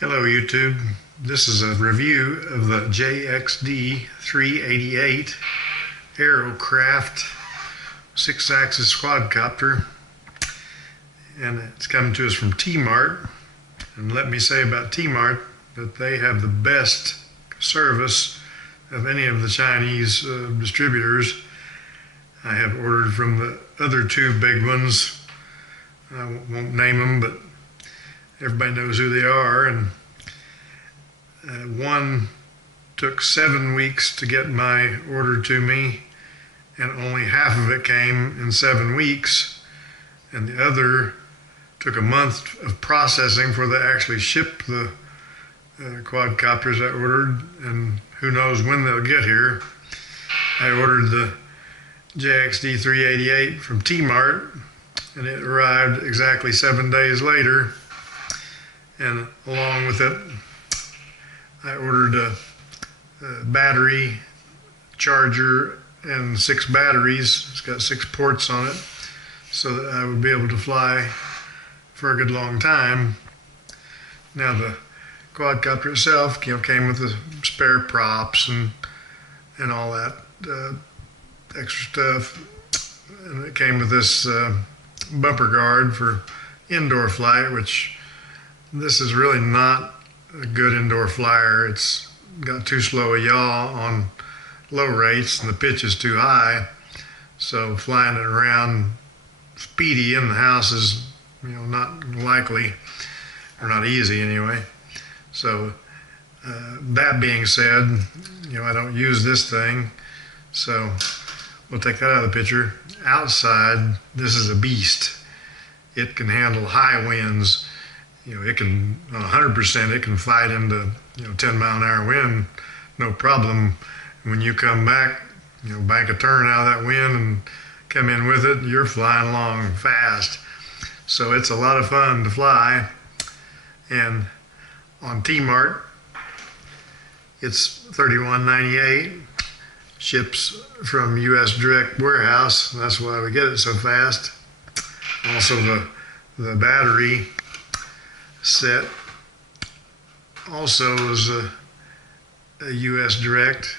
Hello YouTube, this is a review of the JXD 388 Aerocraft 6-axis quadcopter, and it's coming to us from Tmart. And let me say about Tmart that they have the best service of any of the Chinese distributors. I have ordered from the other two big ones. I won't name them, but everybody knows who they are. And one took 7 weeks to get my order to me, and only half of it came in 7 weeks, and the other took a month of processing before they actually shipped the quadcopters I ordered, and who knows when they'll get here. I ordered the JXD 388 from Tmart, and it arrived exactly 7 days later. And along with it, I ordered a battery, charger, and 6 batteries. It's got 6 ports on it, so that I would be able to fly for a good long time. Now the quadcopter itself, came with the spare props and all that extra stuff, and it came with this bumper guard for indoor flight, which this is really not a good indoor flyer. It's got too slow a yaw on low rates, and the pitch is too high. So flying it around speedy in the house is, not likely, or not easy anyway. So that being said, I don't use this thing, so we'll take that out of the picture. Outside, this is a beast. It can handle high winds. It can, on 100%, it can fight into, 10-mile-an-hour wind, no problem. When you come back, bank a turn out of that wind and come in with it, you're flying along fast. So it's a lot of fun to fly. And on Tmart, it's $31.98. Ships from U.S. direct warehouse. That's why we get it so fast. Also the battery set also is a U.S. direct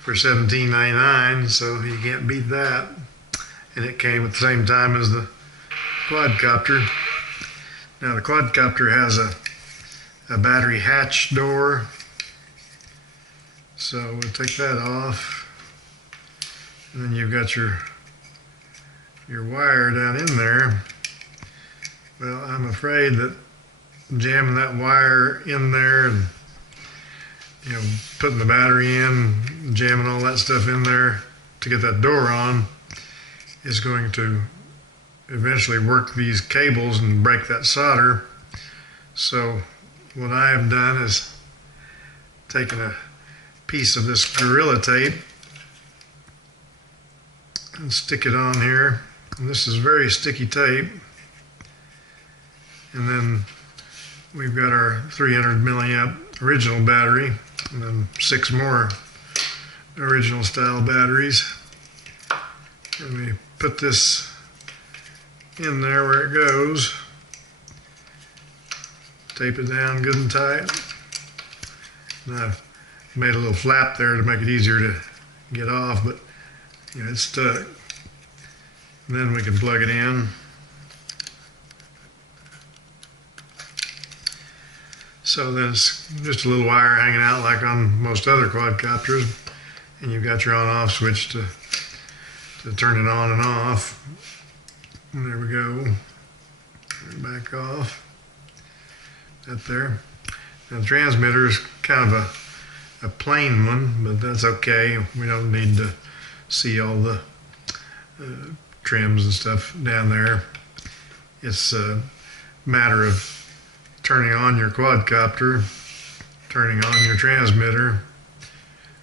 for $17.99, so you can't beat that. And it came at the same time as the quadcopter. Now the quadcopter has a battery hatch door, so we'll take that off, and then you've got your wire down in there. Well, I'm afraid that jamming that wire in there and putting the battery in, jamming all that stuff in there to get that door on is going to eventually work these cables and break that solder. So what I have done is taken a piece of this Gorilla Tape and stick it on here, and this is very sticky tape. And then we've got our 300 milliamp original battery, and then 6 more original style batteries. And we put this in there where it goes, tape it down good and tight. And I've made a little flap there to make it easier to get off, but it's stuck. And then we can plug it in. So then it's just a little wire hanging out like on most other quadcopters, and you've got your on-off switch to turn it on and off. And there we go. Back off. That there. Now the transmitter is kind of a plain one, but that's okay. We don't need to see all the trims and stuff down there. It's a matter of turning on your quadcopter, turning on your transmitter,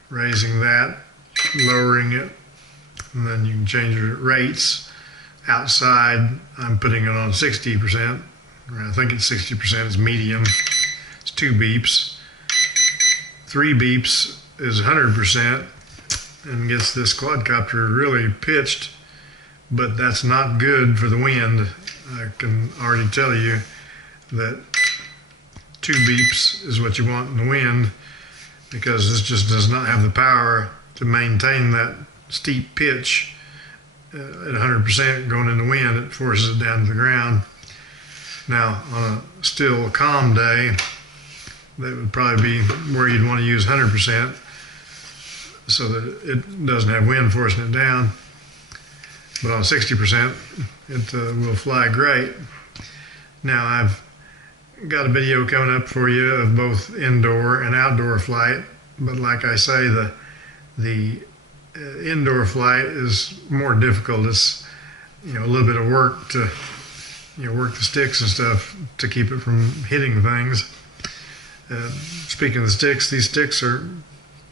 raising that, lowering it, and then you can change your rates. Outside, I'm putting it on 60%, or I think it's 60%, it's medium. It's 2 beeps. 3 beeps is 100% and gets this quadcopter really pitched, but that's not good for the wind. I can already tell you that 2 beeps is what you want in the wind, because this just does not have the power to maintain that steep pitch at 100% going in the wind. It forces it down to the ground. Now, on a still calm day, that would probably be where you'd want to use 100% so that it doesn't have wind forcing it down. But on 60%, it will fly great. Now, I've got a video coming up for you of both indoor and outdoor flight, but like I say, the indoor flight is more difficult. It's a little bit of work to work the sticks and stuff to keep it from hitting things. Speaking of the sticks, these sticks are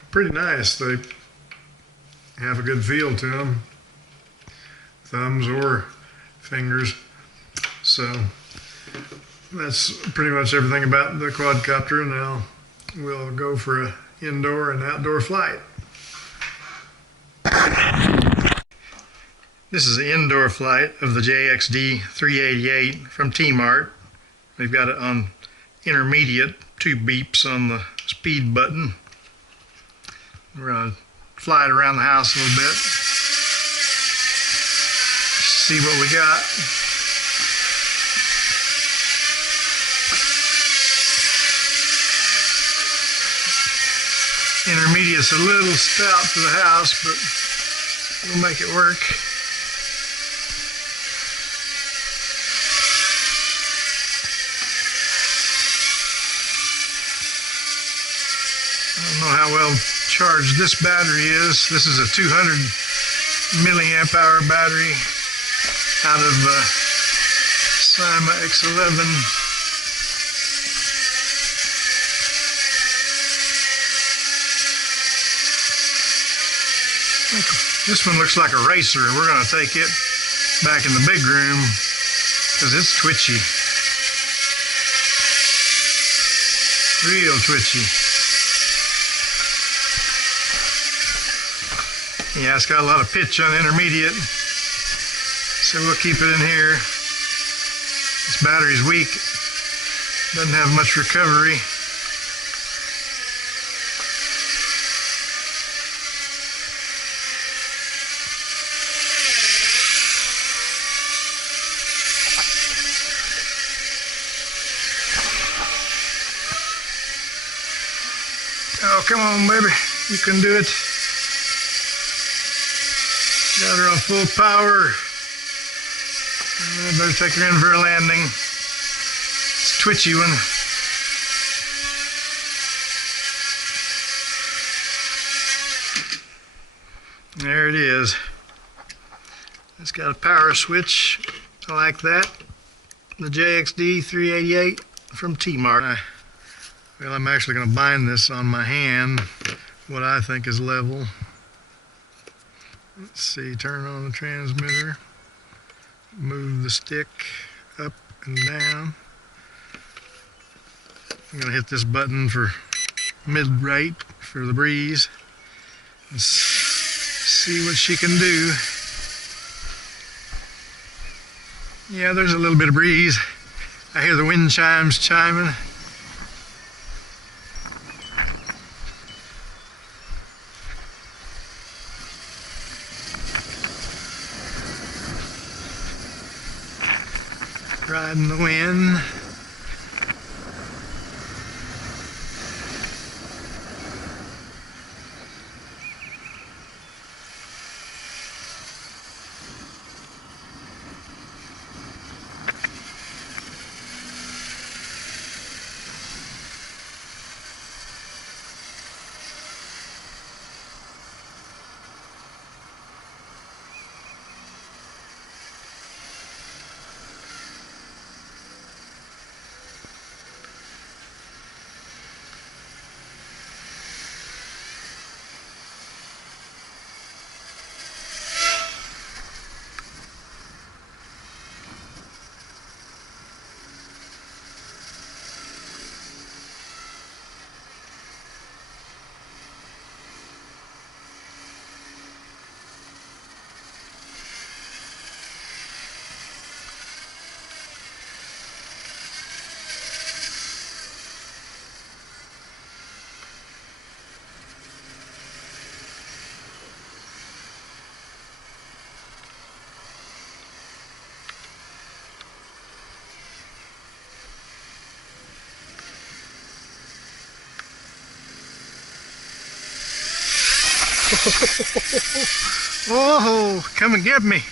pretty nice. They have a good feel to them, thumbs or fingers. So that's pretty much everything about the quadcopter. Now we'll go for an indoor and outdoor flight. This is the indoor flight of the JXD 388 from Tmart. We've got it on intermediate, 2 beeps on the speed button. We're going to fly it around the house a little bit. See what we got. Intermediate's a little stout for the house, but we'll make it work. I don't know how well charged this battery is. This is a 200 milliamp hour battery out of Sima X11. This one looks like a racer. We're going to take it back in the big room because it's twitchy. Real twitchy. Yeah, it's got a lot of pitch on intermediate, so we'll keep it in here. This battery's weak, doesn't have much recovery. Oh, come on, baby, you can do it. Got her on full power. I better take her in for a landing. It's a twitchy one. There it is. It's got a power switch. I like that. The JXD 388 from Tmart. Well, I'm actually going to bind this on my hand, what I think is level. Let's see, turn on the transmitter, move the stick up and down. I'm going to hit this button for mid-rate for the breeze. Let's see what she can do. Yeah, there's a little bit of breeze. I hear the wind chimes chiming. Riding the wind. Oh, come and get me.